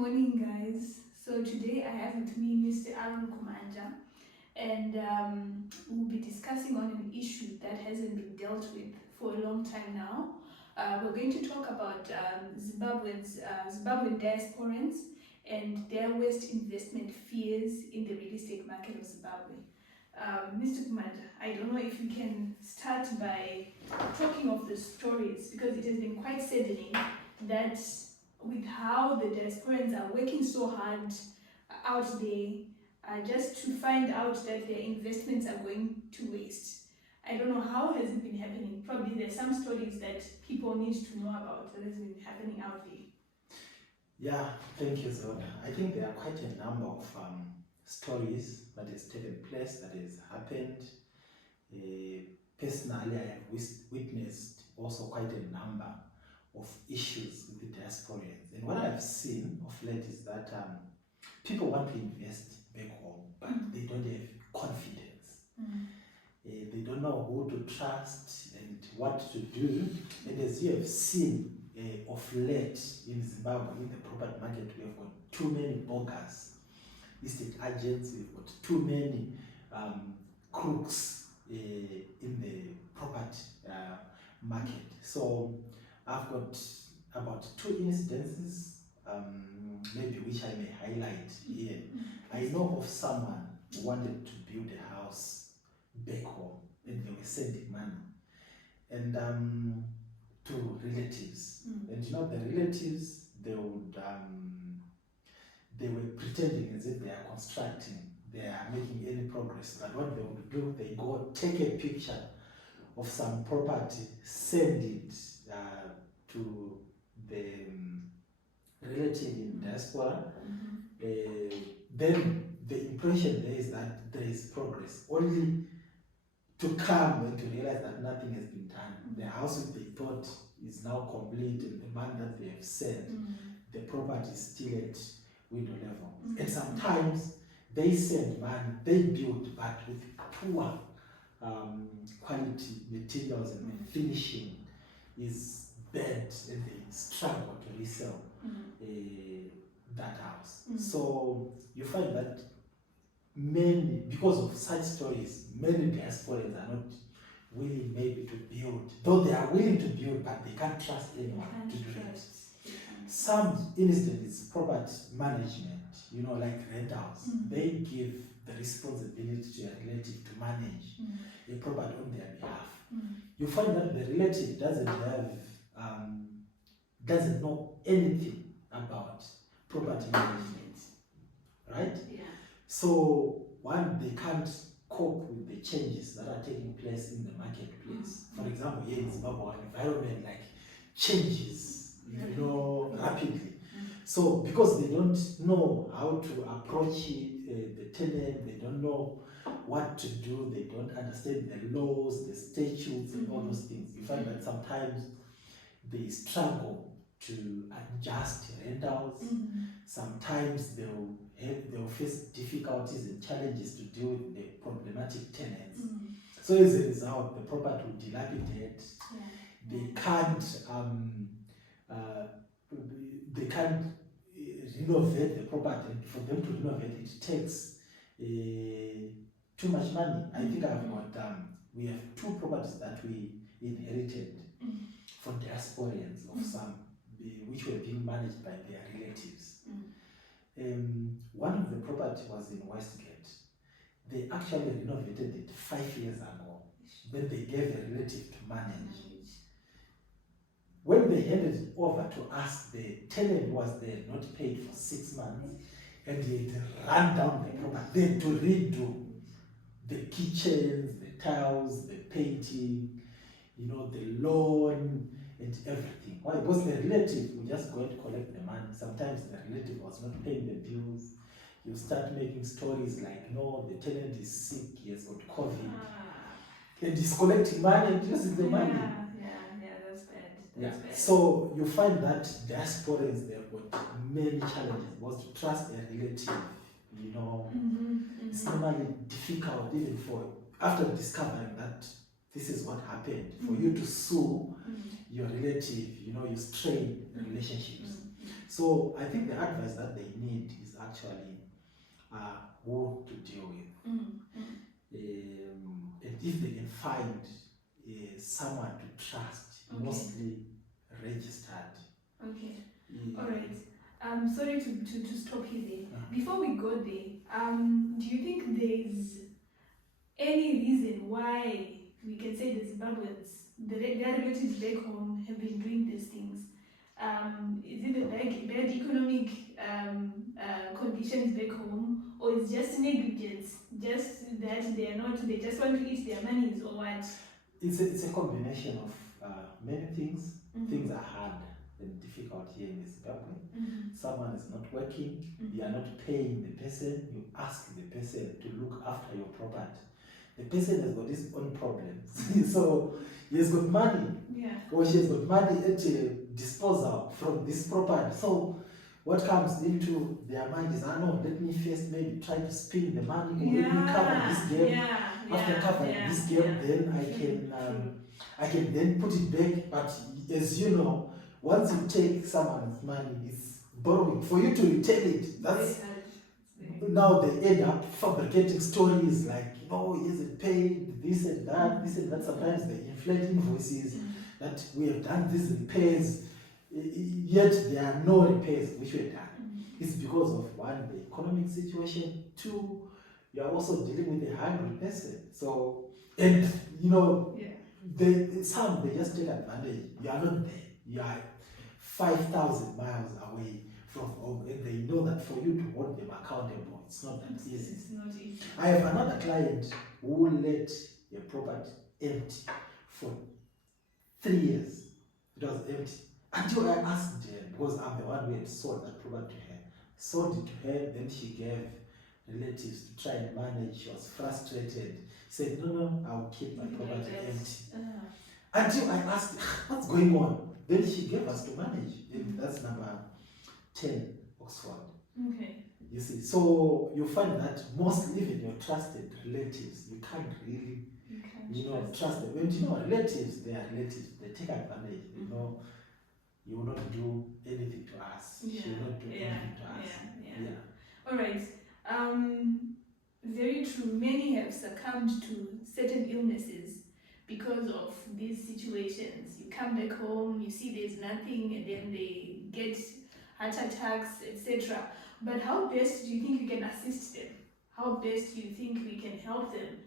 morning, guys. So today I have with me Mr. Aaron Kumanja, and we'll be discussing on an issue that hasn't been dealt with for a long time now. We're going to talk about Zimbabwean diasporans and their waste investment fears in the real estate market of Zimbabwe. Mr. Kumanja, I don't know if you can start by talking of the stories, because it has been quite saddening that with how the diasporans are working so hard out there, just to find out that their investments are going to waste. I don't know how has it been happening. Probably there's some stories that people need to know about that has been happening out there. Yeah, thank you, Zola. I think there are quite a number of stories that has taken place, that has happened. Personally, I have witnessed also quite a number of issues with the diasporans. And what I've seen of late is that people want to invest back home, but they don't have confidence. They don't know who to trust and what to do. And as you have seen of late in Zimbabwe, in the property market, we have got too many brokers, estate agents, we've got too many crooks in the property market. So I've got about 2 incidences, maybe which I may highlight here. I know of someone who wanted to build a house back home, and they were sending money and to relatives. And you know, the relatives, they would they were pretending as if they are constructing, they are making any progress. But what they would do, they go take a picture of some property, send it to the relative in diaspora. Then the impression there is that there is progress, only to come and to realize that nothing has been done. The house they thought is now complete, and the money that they have sent, the property is still at window level. And sometimes they send money, they build, but with poor quality materials, and the finishing is bad, and they struggle to resell that house. So you find that many, because of such stories, many diasporans are not willing maybe to build, though they are willing to build, but they can't trust anyone to do it. Some instances, property management, you know, like rentals, they give the responsibility to a relative to manage a property on their behalf. You find that the relative doesn't know anything about property management, right? Yeah. So one, they can't cope with the changes that are taking place in the marketplace. For example, here in Zimbabwe, our environment like changes, you know, rapidly. So because they don't know how to approach the tenant, they don't know what to do, they don't understand the laws, the statutes, and all those things. You find that sometimes they struggle to adjust rentals. Sometimes they'll face difficulties and challenges to deal with the problematic tenants. So as a result, the property will dilapidate. They can't renovate the property. For them to renovate, it takes too much money. I think we have 2 properties that we inherited from diasporians of some, which were being managed by their relatives. One of the property was in Westgate. They actually renovated it 5 years ago. Then they gave a relative to manage. When they handed it over to us, the tenant was there, not paid for 6 months, and he had run down the property. They had to redo the kitchens, the tiles, the painting, you know, the lawn, and everything. Why? Because the relative would just go and collect the money. Sometimes the relative was not paying the bills. You start making stories like, no, the tenant is sick, he has got COVID, and he's collecting money and using the money. That's bad. That's bad. So you find that diasporans, they've got many challenges. Was to trust a relative, you know, it's normally difficult, even for after discovering that this is what happened, for you to sue your relative, you know, you strain relationships. So I think the advice that they need is actually who to deal with. And if they can find someone to trust, mostly registered. Okay. All right. Sorry to stop you there. Before we go there, do you think there's any reason why we can say the Zimbabweans, their relatives back home have been doing these things? Is it the bad economic conditions back home, or it's just negligence, just that they just want to eat their monies, or what? It's a combination of many things. Things are hard and difficult here in Zimbabwe. Someone is not working, you are not paying the person, you ask the person to look after your property. The person has got his own problems. So he has got money, or she has got money at disposal from this property. So what comes into their mind is, no, let me first maybe try to spin the money, or let me cover this gap. After covering this gap, then I can then put it back. But as you know, once you take someone's money, it's borrowing. For you to return it, that's now they end up fabricating stories like, he hasn't paid this and that, this and that. Sometimes they inflate invoices that we have done these repairs, yet there are no repairs which were done. It's because of one, the economic situation, two, you are also dealing with a hungry person. So, and they just take advantage. You are not there. You are 5,000 miles away from home, and they know that for you to hold them accountable, it's not that easy. It's not easy. I have another client who let a property empty for 3 years. It was empty. Until I asked her, because I'm the one who had sold that property to her. Sold it to her, then she gave relatives to try and manage. She was frustrated. She said, no, I'll keep my property empty. Until I asked, what's going on? Then she gave us to manage. And that's number 10, Oxford. Okay. You see, so you find that most, even your trusted relatives, you can't really, trust them. And relatives, they are relatives. They take advantage. You will not do anything to us. She will not do anything to us. All right. Very true. Many have succumbed to certain illnesses because of these situations. You come back home, you see there's nothing, and then they get heart attacks, etc. But how best do you think we can assist them? How best do you think we can help them?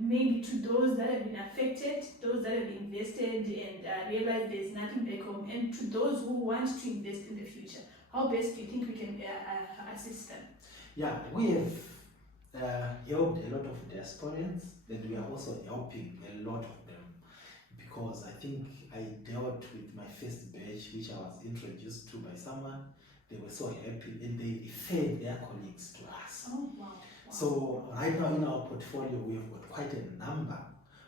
Maybe to those that have been affected, those that have invested and realize there's nothing back home, and to those who want to invest in the future. How best do you think we can assist them? Yeah, we have helped a lot of diasporans, and we are also helping a lot of them, because I think I dealt with my first batch, which I was introduced to by someone. They were so happy, and they referred their colleagues to us. Oh, wow. So right now in our portfolio, we have got quite a number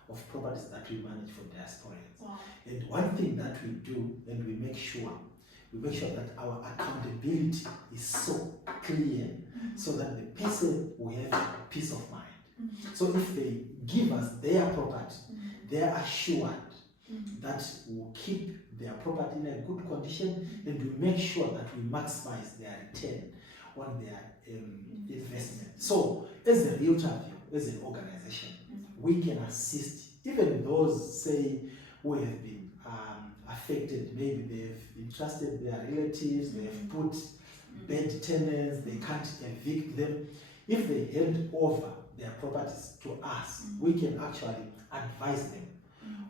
of properties that we manage for diasporans. Wow. And one thing that we do, and we make sure that our accountability is so clear, so that the person will have peace of mind. So if they give us their property, they are assured that we will keep their property in a good condition, and we make sure that we maximize their return on their investment. So as a realtor view, as an organization, we can assist even those, say, who have been affected. Maybe they've entrusted their relatives, they've put bad tenants, they can't evict them. If they hand over their properties to us, we can actually advise them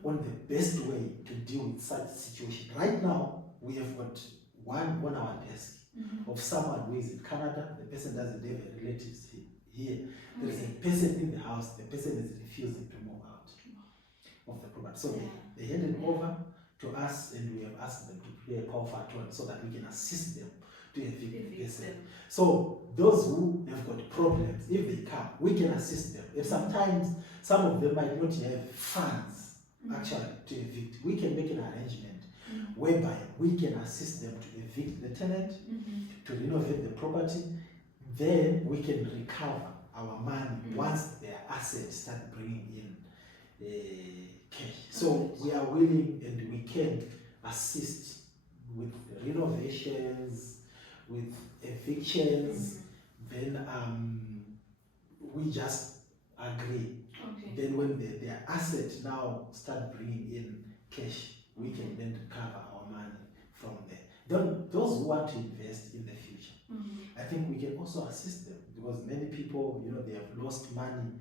on the best way to deal with such situation. Right now, we have got one on our desk of someone who is in Canada. The person doesn't have relatives here. There is a person in the house, the person is refusing to move out of the property. So they handed over to us, and we have asked them to play a powerful role so that we can assist them to evict the person. So those who have got problems, if they come, we can assist them. And sometimes some of them might not have funds actually to evict. We can make an arrangement whereby we can assist them to evict the tenant, to renovate the property. Then we can recover our money once their assets start bringing in cash. So we are willing, and we can assist with renovations, with evictions, then we just agree. Okay. Then when their asset now start bringing in cash, we can then recover our money from there. Then those who want to invest in the future, I think we can also assist them, because many people, they have lost money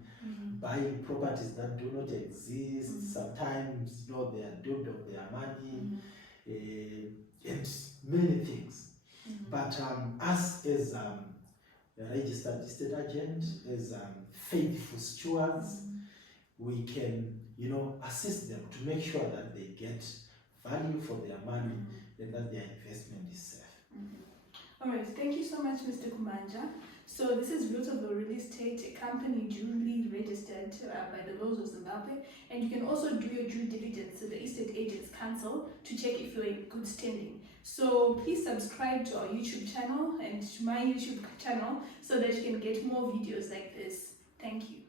buying properties that do not exist. Sometimes, they are duped of their money, and many things. But us as a registered estate agent, as faithful stewards, we can, assist them to make sure that they get value for their money and that their investment is safe. All right, thank you so much, Mr. Kumanja. So this is Rootable Real Estate, a company duly registered by the laws of Zimbabwe, and you can also do your due diligence to the Estate Agents Council to check if you're in good standing. So please subscribe to our YouTube channel and to my YouTube channel so that you can get more videos like this. Thank you.